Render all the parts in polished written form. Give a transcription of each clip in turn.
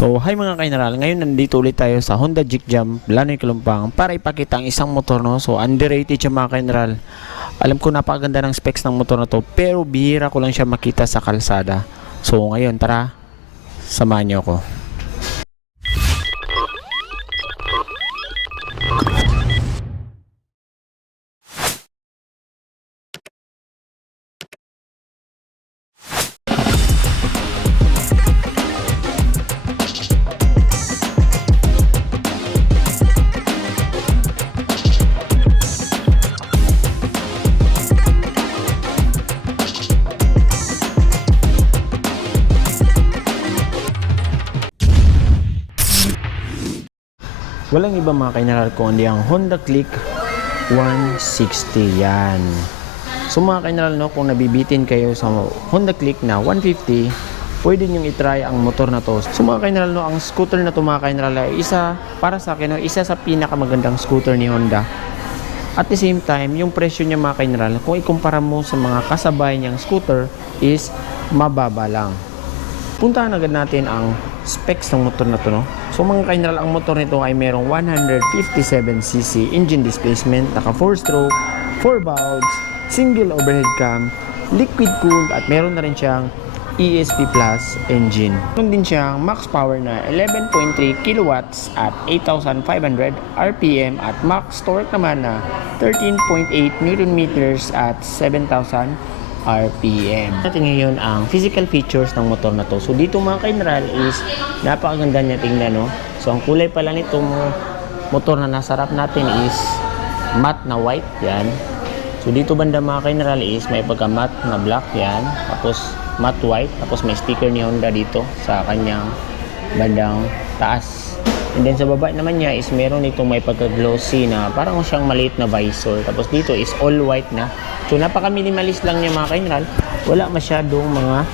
So, hi mga kaineral, ngayon nandito ulit tayo sa Honda Jig Jam, Lanoy Kalumpang para ipakita ang isang motor, no? So, underrated siya mga kaineral. Alam ko napakaganda ng specs ng motor na to, pero bihira ko lang siya makita sa kalsada. So, ngayon tara, samahan niyo ako. Walang iba mga kaineral kundi ang Honda Click 160 yan. So mga kaineral, no, kung nabibitin kayo sa Honda Click na 150, pwede nyo itry ang motor na to. So mga kaineral, no, ang scooter na to mga kaineral ay isa, para sa akin, no, isa sa pinakamagandang scooter ni Honda. At the same time, yung presyo niya mga kaineral, kung ikumpara mo sa mga kasabay niyang scooter, is mababa lang. Puntahan agad natin ang specs ng motor na to, no? So mga kaineral, ang motor nito ay merong 157cc engine displacement, naka 4-stroke, 4 valves, single overhead cam, liquid cooled, at meron na rin siyang ESP Plus engine. Meron din siyang max power na 11.3 kilowatts at 8,500 RPM at max torque naman na 13.8 Nm at 7,000 RPM. Natin ngayon ang physical features ng motor na to. So dito mga kaineral is napakaganda niya tingnan, no? So ang kulay pala nitong motor na nasa harap natin is matte na white yan. So dito banda mga kaineral is may pagka matte na black yan, tapos matte white, tapos may sticker ni Honda dito sa kanyang bandang taas. And then sa baba naman niya is meron itong may pagka-glossy na parang siyang maliit na visor. Tapos dito is all white na. So napaka-minimalist lang niya mga kaineral. Wala masyadong mga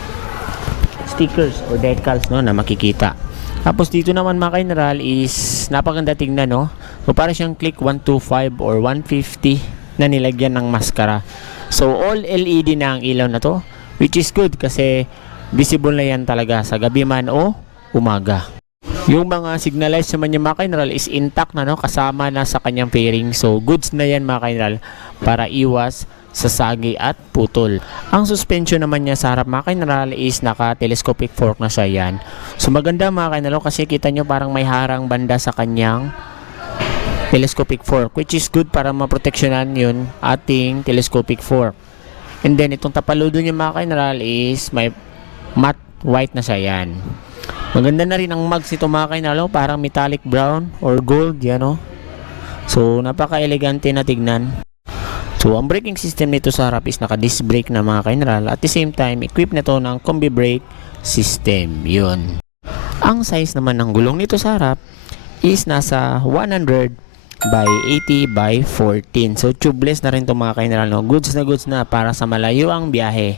stickers or decals, no, na makikita. Tapos dito naman mga kaineral is napakaganda tingnan, no. So para siyang Click 125 or 150 na nilagyan ng maskara. So all LED na ang ilaw na to, which is good kasi visible na yan talaga sa gabi man o umaga. Yung mga signalize naman niya mga kaineral is intact na, no, kasama na sa kanyang fairing. So goods na yan mga kaineral para iwas sa sagi at putol. Ang suspension naman niya sa harap mga kaineral is naka-telescopic fork na siya yan. So maganda mga kaineral kasi kita nyo parang may harang banda sa kanyang telescopic fork, which is good para maproteksyonan yun ating telescopic fork. And then itong tapaludo niya mga kaineral is may matte white na siya yan. Maganda na rin ang mags ito mga kaineral, parang metallic brown or gold yan, no? So napaka-elegante na tignan. So ang braking system nito sa harap is naka-disc brake na mga kaineral. At the same time, equipped na to ng combi brake system. Yun. Ang size naman ng gulong nito sa harap is nasa 100 by 80 by 14. So tubeless na rin to mga kaineral, no? Goods na para sa malayo ang biyahe.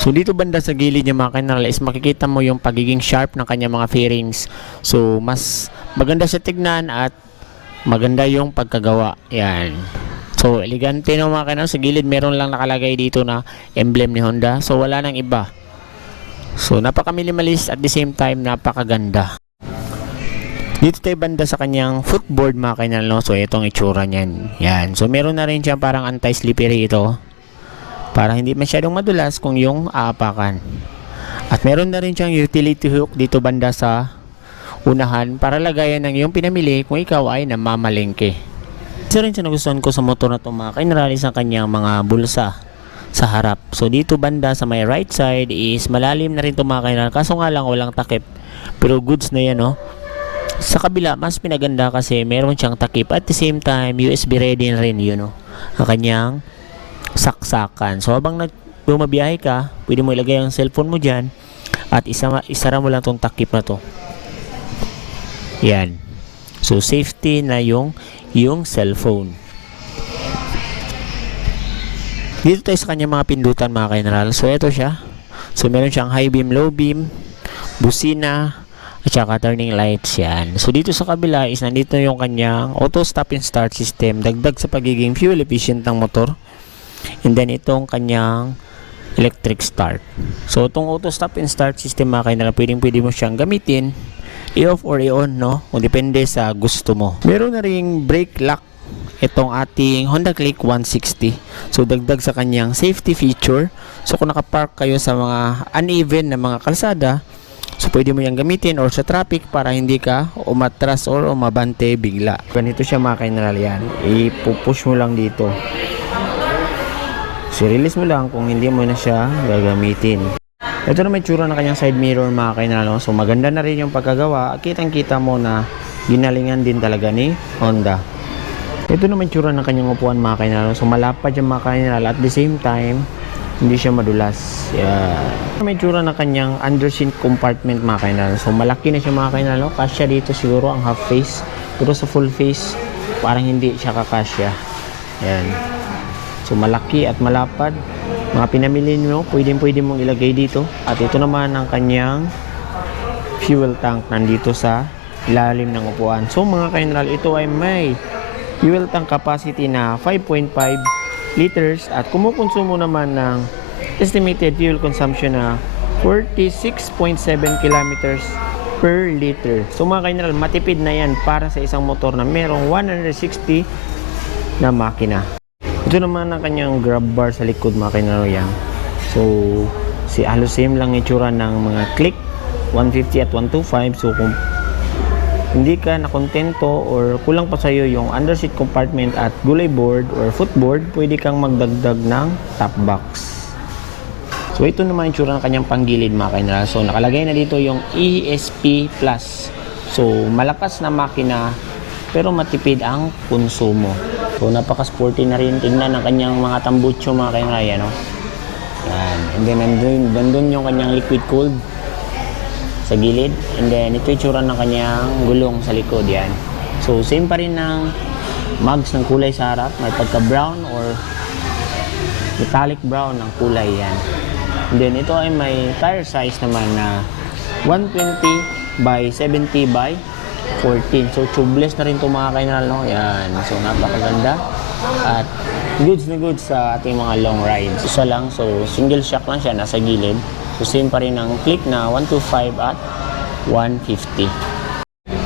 So dito banda sa gilid niya mga kaineral is makikita mo yung pagiging sharp ng kanya mga fairings. So mas maganda siya tignan at maganda yung pagkagawa. Yan. So elegante no mga kaineral. Sa gilid meron lang nakalagay dito na emblem ni Honda. So wala nang iba. So napaka-minimalist at the same time napakaganda. Dito tayo banda sa kanyang footboard mga kaineral, no? So itong itsura niyan. Yan. So meron na rin siyang parang anti-slippery ito, para hindi masyadong madulas kung yung aapakan. At meron na rin siyang utility hook dito banda sa unahan para lagayan ng iyong pinamili kung ikaw ay namamalengke. Isa rin siya nagustuhan ko sa motor na ito mga kaineral is ang kanyang mga bulsa sa harap. So dito banda sa may right side is malalim na rin ito mga kaineral, kaso nga lang walang takip. Pero goods na yan, no? Sa kabila mas pinaganda kasi meron siyang takip at the same time USB ready na rin yun, no? Ang kanyang saksakan. So habang bumabiyahe ka, pwede mo ilagay ang cellphone mo dyan at isara mo lang tong takip na to. Yan. So safety na yung cellphone. Dito tayo sa kanyang mga pindutan mga kaineral. So ito siya. So meron siyang high beam, low beam, busina, at saka turning lights yan. So dito sa kabila is nandito yung kanyang auto stop and start system, dagdag sa pagiging fuel efficient ng motor. And then itong kanyang electric start. So itong auto stop and start system mga kaineral, pwede mo siyang gamitin i-off or i-on, no? Kung depende sa gusto mo. Meron na ring brake lock itong ating Honda Click 160. So dagdag sa kanyang safety feature. So kung nakapark kayo sa mga uneven na mga kalsada, so pwede mo yung gamitin or sa traffic para hindi ka umatras or umabante bigla. Ganito siya mga kainral yan. Ipupush mo lang dito. So release mo lang kung hindi mo na siya gagamitin. Ito na may tsura na kanyang side mirror mga kainral. So maganda na rin yung pagkagawa. Kitang kita mo na ginalingan din talaga ni Honda. Ito naman tsura ng kanyang upuan mga kainral. So malapad yung mga kainral at the same time hindi siya madulas. May tsura ng kanyang underseat compartment mga kainral. So malaki na siya mga kainral. Kasya dito siguro ang half face. Pero sa full face parang hindi siya kakasya. Yan. So malaki at malapad. Mga pinamili nyo, pwede mong ilagay dito. At ito naman ang kanyang fuel tank nandito sa ilalim ng upuan. So mga kainral, ito ay may fuel tank capacity na 5.5 liters at kumukonsumo naman ng estimated fuel consumption na 46.7 kilometers per liter. So mga kainral, matipid na yan para sa isang motor na merong 160 na makina. Ito naman ang kanyang grab bar sa likod mga kainral yan. So halos same lang itsura ng mga Click 150 at 125. So kung hindi ka nakontento or kulang pa sa'yo yung underseat compartment at gulay board or footboard, pwede kang magdagdag ng top box. So ito naman yung tsura ng kanyang panggilid mga kainral. So nakalagay na dito yung ESP Plus. So malakas na makina pero matipid ang konsumo. So napaka-sporty na rin. Tingnan ang kanyang mga tambucho mga kainral yan, no? Yan. And then nandun yung kanyang liquid cooled sa gilid, and then ito yung tsura ng kanyang gulong sa likod yan. So same pa rin ng mugs ng kulay sa harap, may pagka brown or metallic brown ng kulay yan. And then ito ay may tire size naman na 120 by 70 by 14. So tubeless na rin ito mga kainral, no? Yan. So napakaganda at goods na goods sa ating mga long rides. Isa lang, so single shock lang siya, nasa gilid. So same pa rin ang Click na 125 at 150.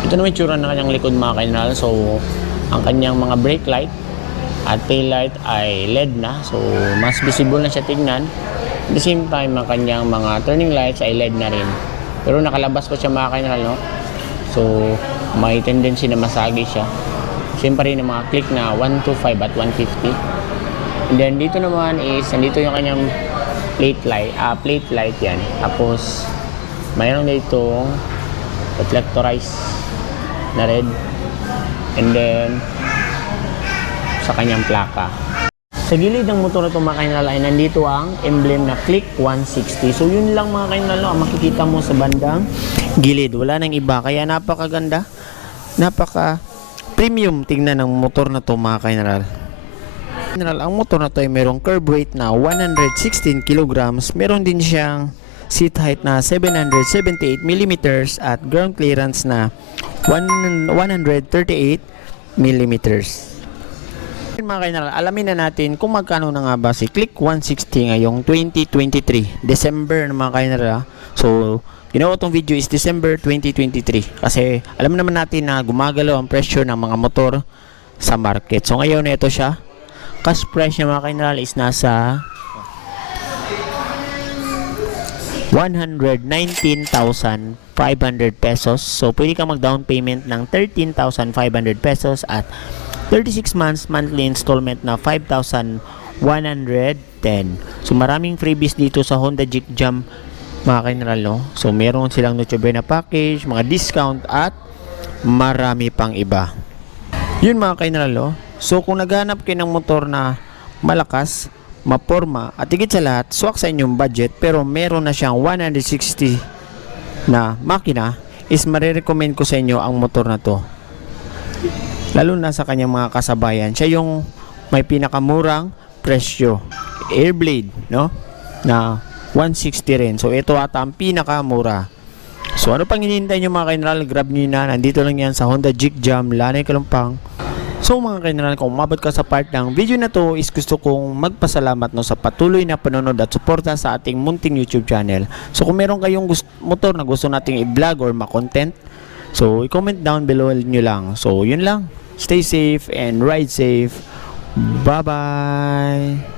Ito naman yung tsura ng kanyang likod mga kainral. So ang kanyang mga brake light at tail light ay LED na. So mas visible na siya tignan. At the same time ang kanyang mga turning lights ay LED na rin. Pero nakalabas pa siya mga kainral, no? So may tendency na masagi siya. Same pa rin ang mga Click na 125 at 150. And then dito naman is nandito yung kanyang plate light yan. Tapos mayroon dito reflectorized na red, and then sa kanyang plaka. Sa gilid ng motor na ito mga kainral ay nandito ang emblem na Click 160. So yun lang mga kainral ang makikita mo sa bandang gilid. Wala nang iba. Kaya napakaganda, napaka premium tingnan ng motor na ito mga kainral. Ang motor na to ay merong curb weight na 116 kilograms. Meron din siyang seat height na 778 mm at ground clearance na 138 mm. Mga kainral, alamin na natin kung magkano na nga ba si Click 160 ngayong 2023, December na mga kainral. So ginawa itong video is December 2023 kasi alam naman natin na gumagalaw ang presyo ng mga motor sa market. So ngayon ito siya. Cash price niya mga kainral is nasa 119,500 pesos. So pwede ka mag down payment ng 13,500 pesos at 36 months monthly installment na 5,110. So maraming freebies dito sa Honda Jig Jam mga kainral, no? So meron silang Noche Buena package, mga discount at marami pang iba. Yun mga kainral, no? So kung naghanap kayo ng motor na malakas, maporma at higit sa lahat, swak sa inyong budget pero meron na siyang 160 na makina, is marirecommend ko sa inyo ang motor na to. Lalo na sa kanyang mga kasabayan. Siya yung may pinakamurang presyo. Airblade, no? Na 160 rin. So ito ata ang pinakamura. So ano pang hinihintay nyo mga kainral? Grab nyo na. Nandito lang yan sa Honda Jig Jam, Lanay, Kalumpang. So mga kainral, kung umabot ka sa part ng video na to, is gusto kong magpasalamat no sa patuloy na panonood at suporta sa ating munting YouTube channel. So kung meron kayong motor na gusto nating i-vlog or ma-content, So, i-comment down below nyo lang. So, yun lang. Stay safe and ride safe. Bye-bye!